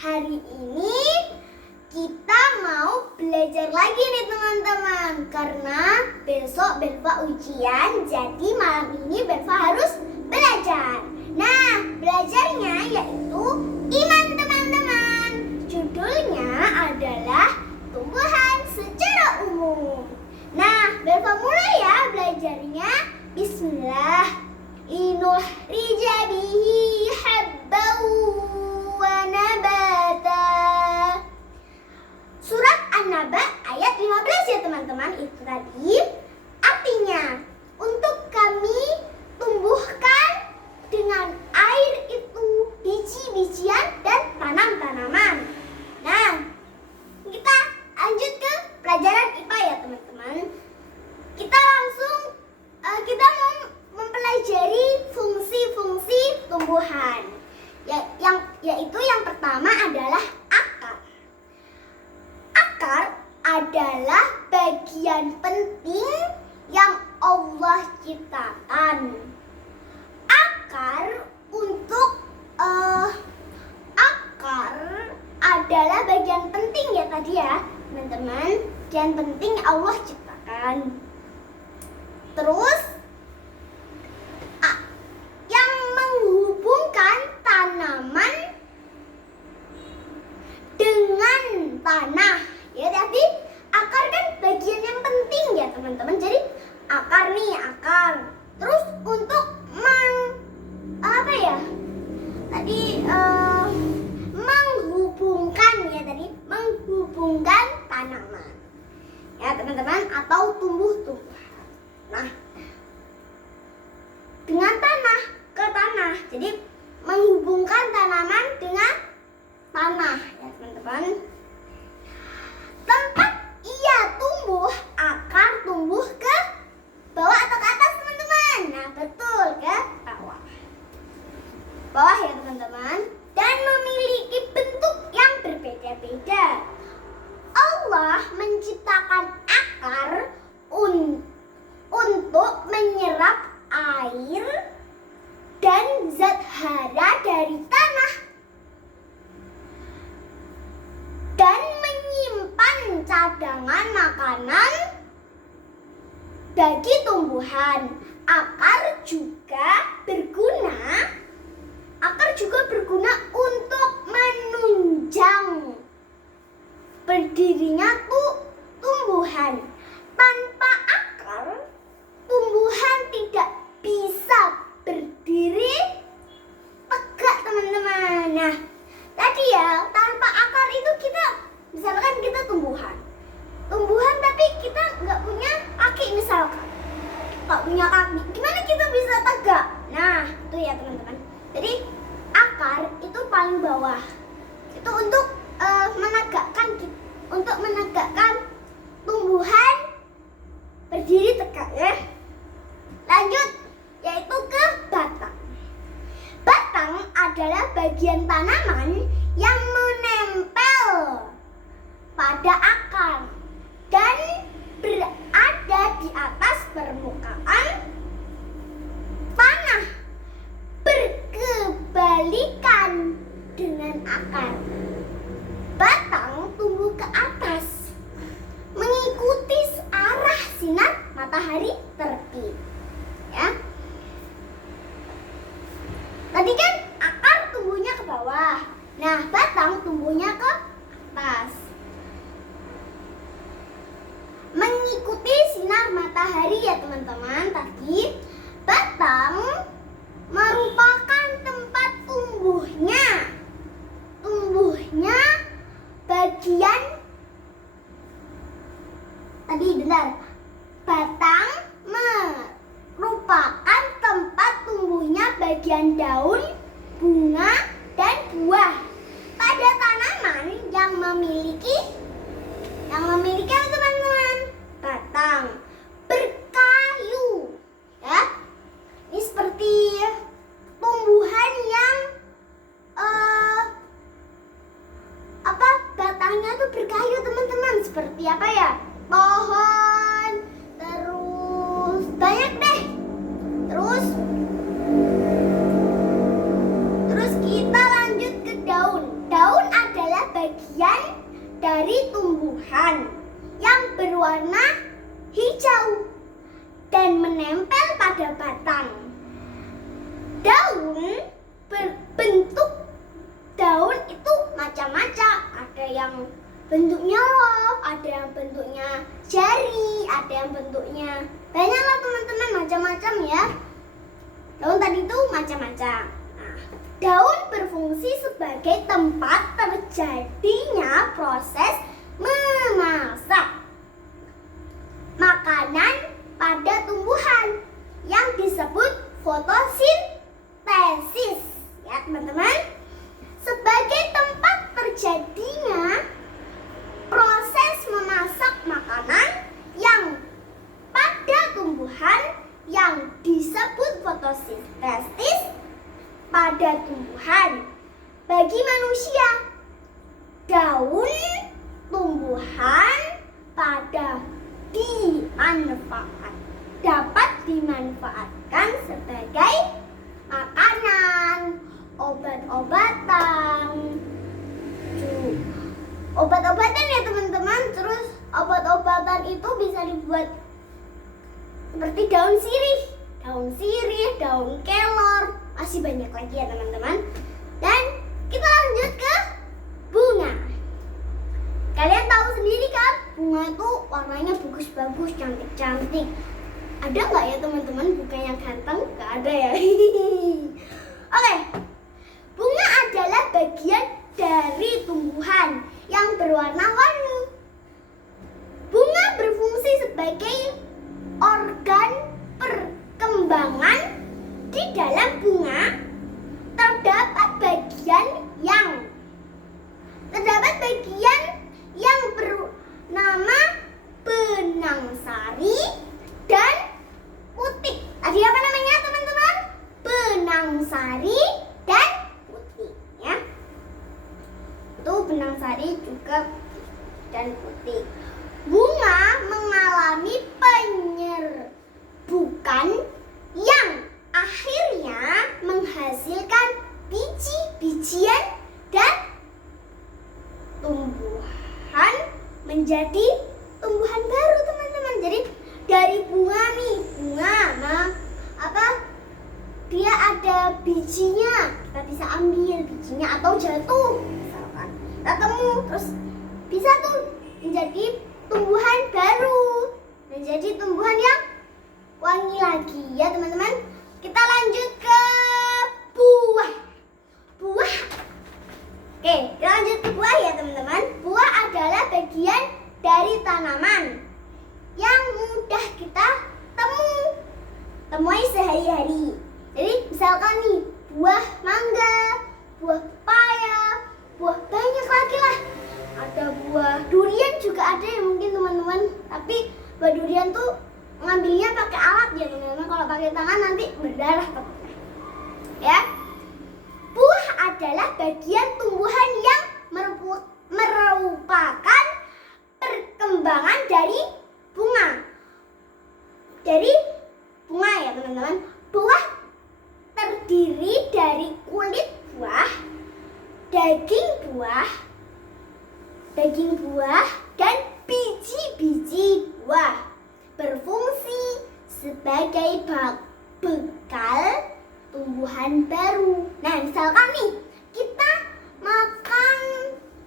Hari ini kita mau belajar lagi nih teman-teman. Karena besok Belva ujian, jadi malam ini Belva harus belajar. Nah, belajarnya yaitu iman teman-teman. Judulnya adalah tumbuhan secara umum. Nah, Belva mulai ya belajarnya. Bismillah. Inuhrija bihi habbau wa nabata. Surat An-Naba ayat 15 ya teman-teman. Itu tadi artinya untuk kami tumbuhkan dengan air itu biji-bijian dan tanam-tanaman. Nah, kita lanjut ke pelajaran IPA ya teman-teman. Kita langsung kita mau mempelajari fungsi-fungsi tumbuhan. Yaitu yang pertama adalah akar. Akar adalah bagian penting yang Allah ciptakan. Akar adalah bagian penting ya tadi ya teman-teman. Bagian penting Allah ciptakan. Terus yang menghubungkan tanaman dengan tanah ya, tapi akar kan bagian yang penting ya teman-teman. Jadi akar nih, akar. Terus untuk menghubungkan tanaman ya teman-teman, atau tumbuh-tumbuhan. Nah, dengan tanah ke tanah, jadi menghubungkan tanaman dengan tanah ya teman-teman. Tempat ia tumbuh, akar tumbuh ke bawah atau ke atas teman-teman? Nah betul, ke bawah. Bawah ya teman-teman. Dan memiliki bentuk yang berbeda-beda. Allah menciptakan akar untuk menyerap air dan zat hara dari tanah dan menyimpan cadangan makanan bagi tumbuhan. Akar juga berguna untuk menunjang berdirinya tumbuhan. Tanpa akar, tumbuhan tidak bisa berdiri tegak teman-teman. Nah, tadi ya, tanpa akar itu misalkan kita tumbuhan tapi kita nggak punya kaki misalkan. Nggak punya kaki, gimana kita bisa tegak? Nah, itu ya teman-teman. Jadi akar itu paling bawah. Itu untuk menegakkan tumbuhan berdiri tegak ya. Lanjut, yaitu ke batang. Batang adalah bagian tanaman yang menempel pada akar dan berada di atas permukaan tanah, berkebalikan dengan akar. Batang tumbuh ke atas mengikuti arah sinar matahari terbit ya. Tadi kan akar tumbuhnya ke bawah, nah batang tumbuhnya ke atas mengikuti sinar matahari ya teman-teman. Tadi batang merupakan tempat tumbuhnya batang merupakan tempat tumbuhnya bagian daun, bunga, dan buah pada tanaman yang memiliki apa teman-teman? Batang berkayu ya. Ini seperti tumbuhan yang batangnya tuh berkayu teman-teman. Seperti apa ya? Pohon, terus banyak deh. Terus kita lanjut ke daun. Daun ada dari tumbuhan yang berwarna hijau dan menempel pada batang. Daun berbentuk daun itu macam-macam. Ada yang bentuknya love, ada yang bentuknya jari, ada yang bentuknya banyaklah teman-teman, macam-macam ya. Daun tadi itu macam-macam. Nah, daun berfungsi sebagai tempat terjadinya proses memasak makanan pada tumbuhan yang disebut fotosintesis. Ya teman-teman, sebagai tempat terjadinya proses memasak makanan yang pada tumbuhan yang disebut fotosintesis pada tumbuhan. Bagi manusia, daun tumbuhan dapat dimanfaatkan sebagai makanan, obat-obatan ya teman-teman. Terus obat-obatan itu bisa dibuat seperti daun sirih, daun kelor, masih banyak lagi ya teman-teman. Dan kita lanjut ke bunga. Kalian tahu sendiri kan, bunga itu warnanya bagus-bagus, cantik-cantik. Ada nggak ya teman-teman bunga yang ganteng? Nggak ada ya. Oke, bunga adalah bagian dari tumbuhan yang berwarna-warni. Bunga berfungsi sebagai organ perkembangan. Di dalam bunga terdapat bagian yang bernama benang sari dan putik. Tadi apa namanya teman-teman? Benang sari dan putik ya. Itu benang sari juga dan putik. Bunga mengalami penyerbukan yang akhirnya menghasilkan biji-bijian dan tumbuhan menjadi tumbuhan baru teman-teman. Jadi dari bunga nih, dia ada bijinya, kita bisa ambil bijinya atau jatuh misalkan kita temu, terus bisa tuh menjadi tumbuhan baru, menjadi tumbuhan yang wangi lagi ya teman-teman. Kita lanjut ke buah. Oke, kita lanjut ke buah ya teman-teman. Buah adalah bagian dari tanaman yang mudah kita temui sehari-hari. Jadi misalkan nih, buah mangga, buah pepaya, buah banyak lagi lah. Ada buah durian juga ada ya mungkin teman-teman. Tapi buah durian tuh ngambilnya pakai alat ya teman-teman. Kalau pakai tangan nanti berdarah takutnya. Ya. Buah adalah bagian tumbuhan yang merupakan perkembangan dari bunga. Dari bunga ya teman-teman. Buah terdiri dari kulit buah, daging buah, dan biji-biji buah. Berfungsi sebagai bekal tumbuhan baru. Nah, misalkan nih, kita makan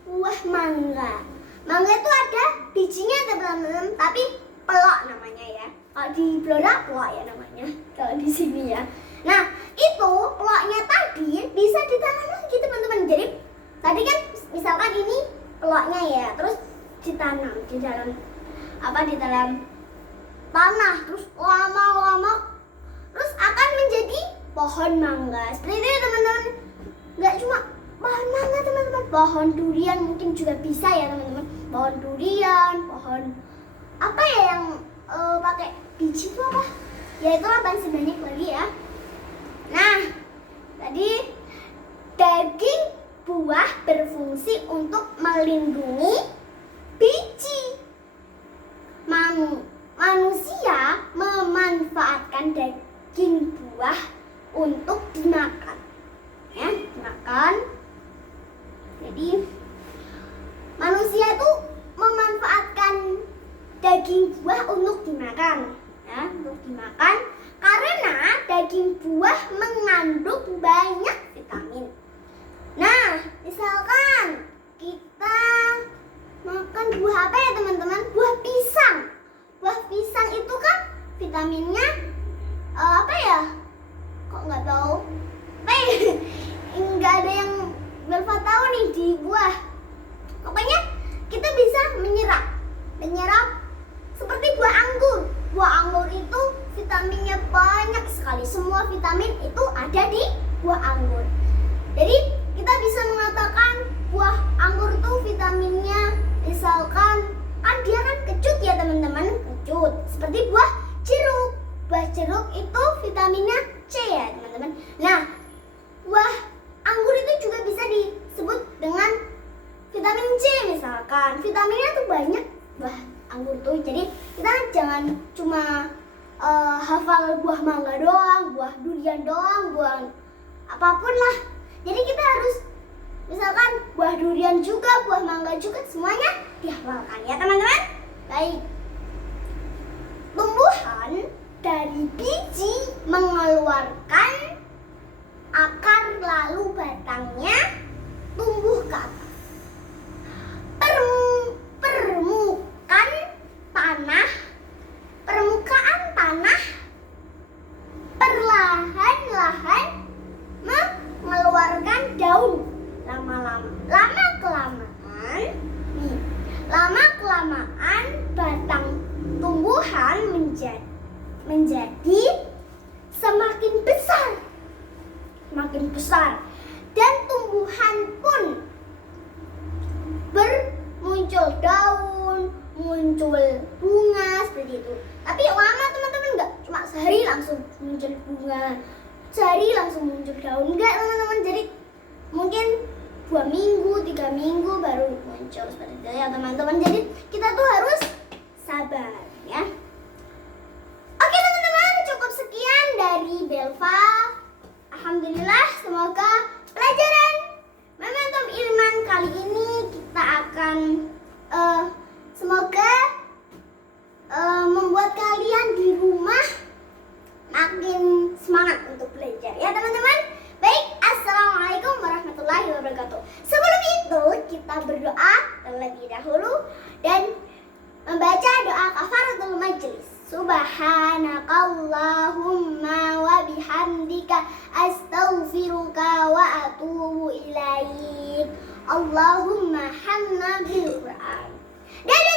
buah mangga. Mangga itu ada bijinya teman-teman, tapi pelok namanya ya. Kalau di Blora pelok ya namanya. Kalau di sini ya. Nah, itu peloknya tadi bisa ditanam lagi teman-teman. Jadi, tadi kan misalkan ini peloknya ya, terus ditanam di dalam tanah, terus lama-lama terus akan menjadi pohon mangga. Seperti itu teman-teman. Nggak cuma pohon mangga teman-teman, pohon durian mungkin juga bisa ya teman-teman. Pohon durian, pohon apa ya yang pakai biji itu apa? Ya itulah masih banyak lagi ya. Nah, tadi daging buah berfungsi untuk melindungi biji. Manusia memanfaatkan daging buah untuk dimakan. Ya, dimakan. Jadi manusia itu makan. Vitaminnya tuh banyak buah anggur tuh. Jadi kita jangan cuma hafal buah mangga doang, buah durian doang, buah apapun lah. Jadi kita harus misalkan buah durian juga, buah mangga juga, semuanya dihafalkan ya teman-teman. Baik. Tumbuhan dari biji mengeluarkan akar lalu batangnya tumbuh ke atas. Permukaan tanah perlahan-lahan mengeluarkan daun. Lama kelamaan batang tumbuhan menjadi semakin besar dan tumbuhan pun bermuncul daun, muncul bunga seperti itu. Tapi lama teman-teman, enggak cuma sehari langsung muncul bunga, sehari langsung muncul daun, enggak teman-teman. Jadi mungkin 2 minggu, 3 minggu baru muncul seperti itu ya teman-teman. Jadi kita tuh harus sabar ya. Oke teman-teman, cukup sekian dari Belva. Alhamdulillah, semoga pelajaran Momentum Ilman kali ini kita akan semoga membuat kalian di rumah makin semangat untuk belajar ya teman-teman. Baik, assalamualaikum warahmatullahi wabarakatuh. Sebelum itu kita berdoa terlebih dahulu dan membaca doa kafaratul majlis. Subhanakallahumma wa bihamdika astaghfiruka wa atubu ilaik. Allahumma hamna bil Qur'an. Dadah